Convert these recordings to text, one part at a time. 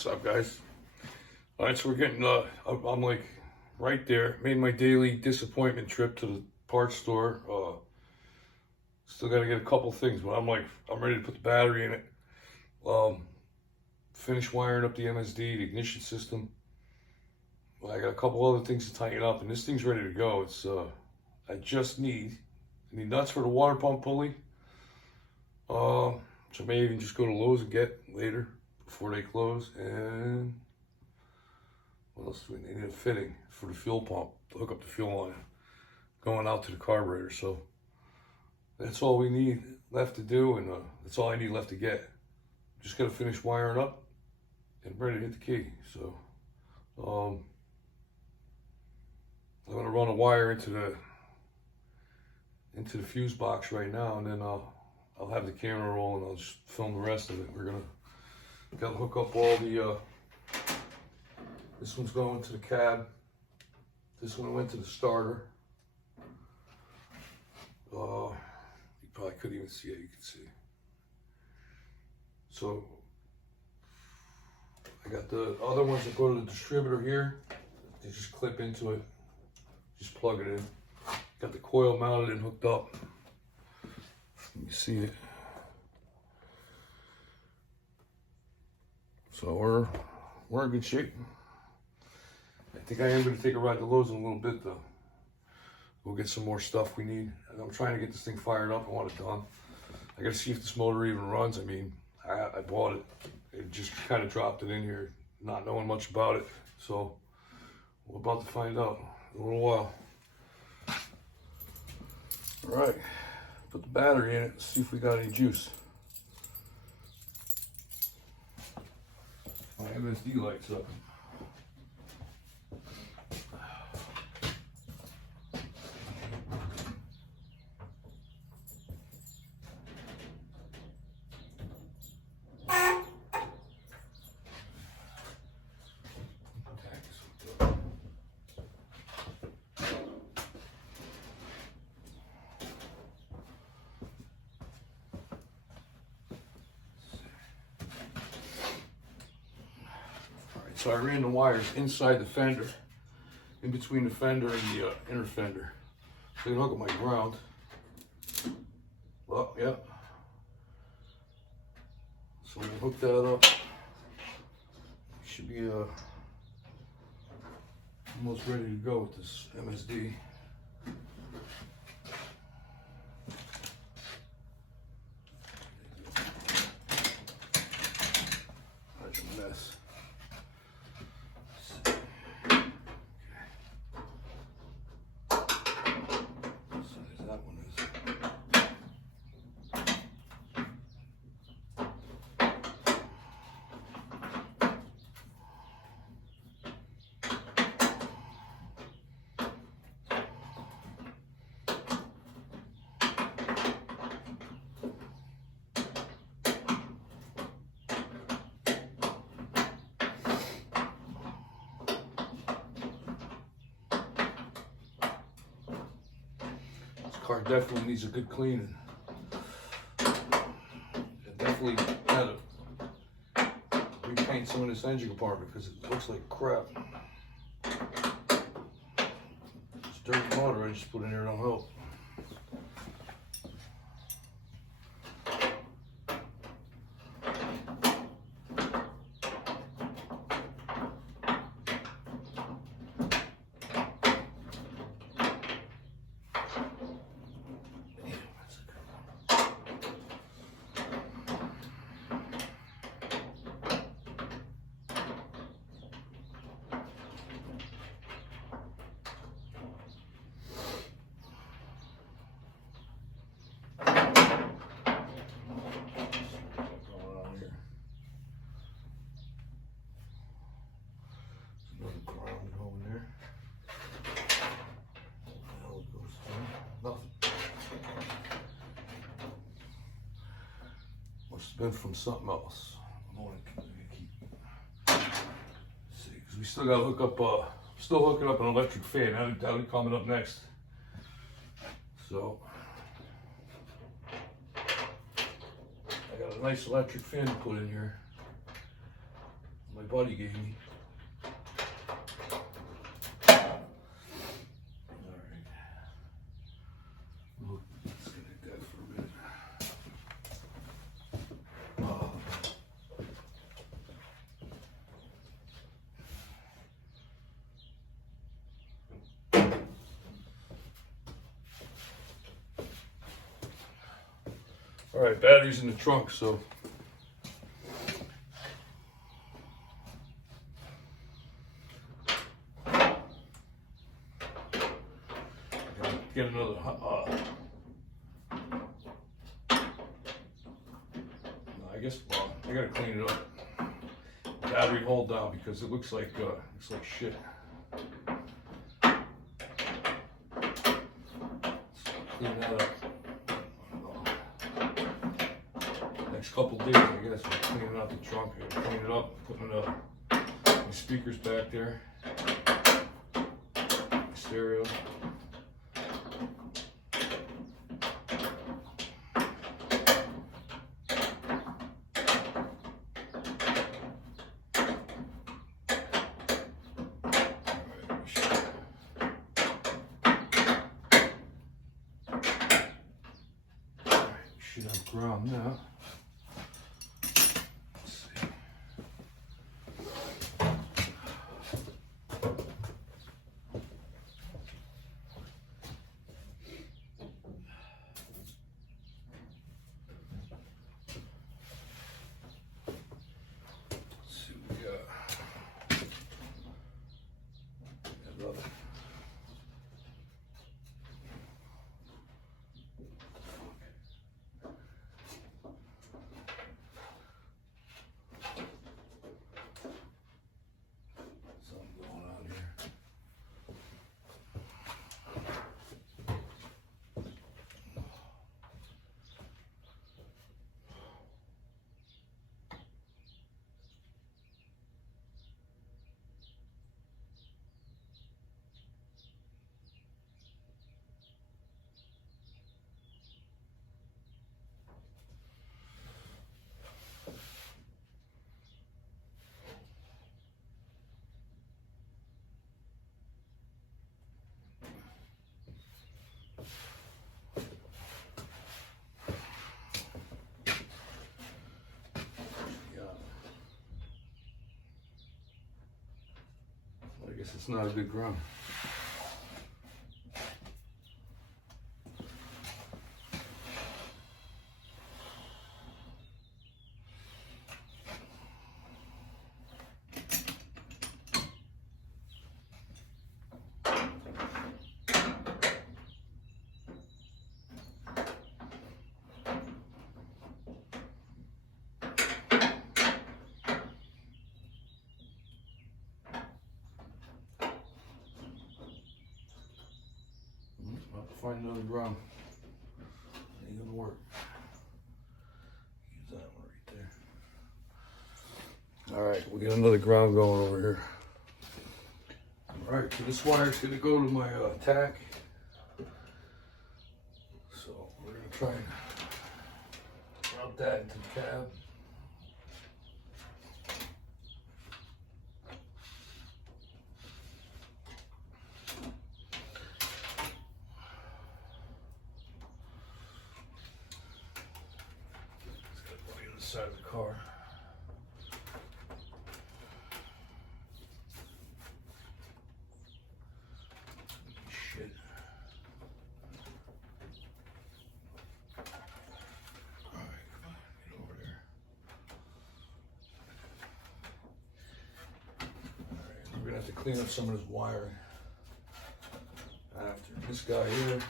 What's up, guys? All right, so we're getting, I'm like right there. Made my daily disappointment trip to the parts store. Still got to get a couple things, but I'm ready to put the battery in it. Finish wiring up the MSD, the ignition system. I got a couple other things to tighten up, and this thing's ready to go. I just need nuts for the water pump pulley. Which I may even just go to Lowe's and get later before they close. And what else do we need? A fitting for the fuel pump to hook up the fuel line going out to the carburetor. So that's all we need left to do, and that's all I need left to get. Just got to finish wiring up and I'm ready to hit the key. So I'm gonna run a wire into the fuse box right now, and then I'll have the camera roll and I'll just film the rest of it. We're gotta hook up all the this one's going to the cab. This one went to the starter. You probably couldn't even see it. You can see. So I got the other ones that go to the distributor here. They just clip into it. Just plug it in. Got the coil mounted and hooked up. Let me see it. So we're in good shape. I think I am going to take a ride to Lowe's in a little bit though. We'll get some more stuff we need. I'm trying to get this thing fired up. I want it done. I got to see if this motor even runs. I mean, I bought it. It just kind of dropped it in here, not knowing much about it. So we're about to find out in a little while. All right, put the battery in it, see if we got any juice. My MSD lights up. So I ran the wires inside the fender, in between the fender and the inner fender. So I can hook up my ground. Well, yeah. So we'll hook that up. Should be almost ready to go with this MSD. That's a mess. Car definitely needs a good cleaning. It definitely had to repaint some of this engine compartment because it looks like crap. This dirty motor I just put in here don't help. Been from something else. I want to keep. See, because we still got to hook up. Still hooking up an electric fan. That'll be coming up next. So I got a nice electric fan to put in here. my buddy gave me. All right, battery's in the trunk, so get another. I guess I gotta clean it up. Battery hold down because it looks like shit. So clean that up. Next couple days, I guess, we're cleaning out the trunk. I gotta clean it up, putting my speakers back there, stereo. Should have ground now. I guess it's not a big ground. Find another drum. Ain't gonna work. Use that one right there. All right, we got another ground going over here. All right, so this wire is gonna go to my tack. So we're gonna try and route that into the cab. Side of the car. Shit. All right, come on, get over there. All right, we're gonna have to clean up some of this wiring after. This guy here,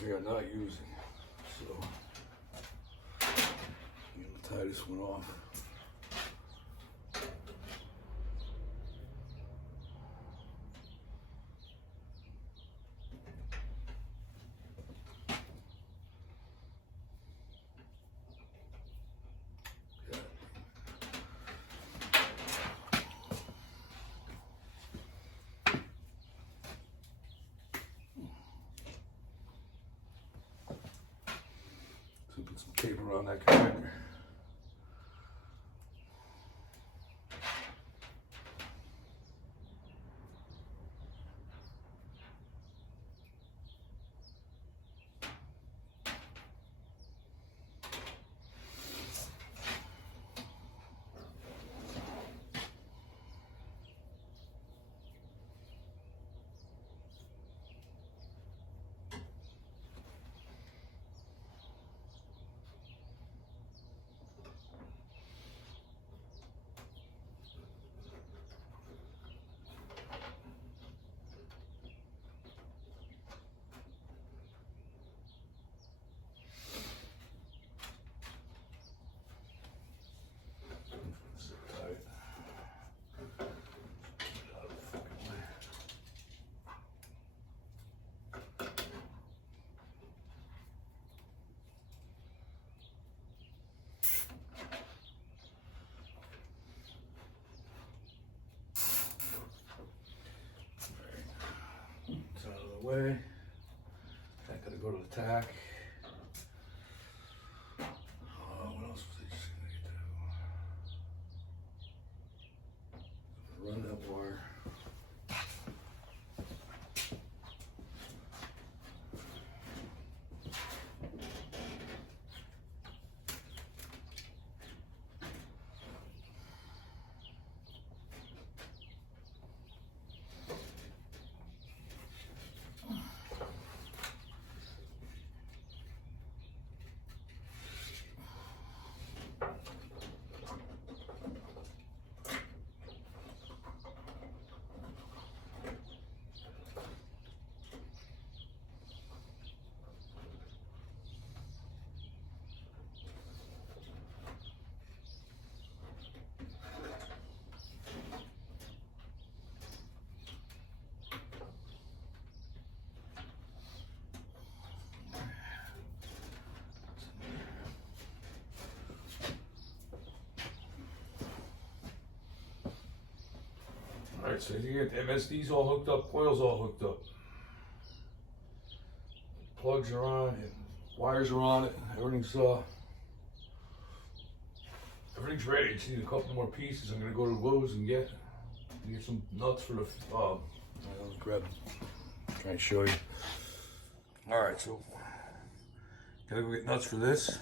we are not using, so. Tie this one off. So put some tape around that connector. the way. I gotta go to the tack. What else was I just gonna do? Run that wire. Alright, so you get the MSD's all hooked up, coil's all hooked up. Plugs are on it, wires are on it, everything's ready. Just need a couple more pieces. I'm gonna go to Lowe's and get some nuts for the I'll grab them. Try and show you. Alright, so gotta go get nuts for this.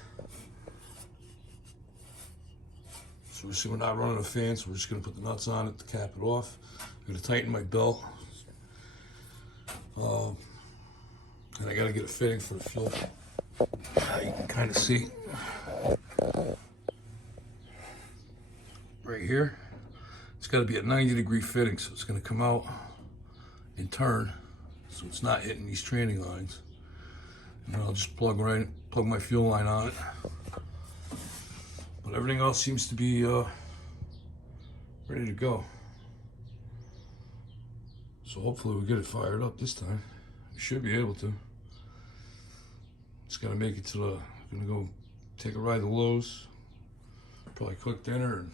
So we're not running a fan, so we're just gonna put the nuts on it to cap it off. I'm gonna tighten my belt. And I gotta get a fitting for the fuel. You can kind of see right here. It's gotta be a 90-degree fitting, so it's gonna come out and turn, so it's not hitting these training lines. And then I'll just plug my fuel line on it. But everything else seems to be ready to go. So hopefully we'll get it fired up this time. We should be able to. Just gotta make it to the, gonna go take a ride to Lowe's, probably cook dinner and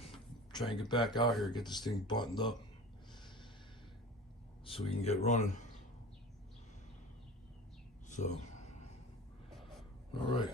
try and get back out here, get this thing buttoned up so we can get running. So, all right.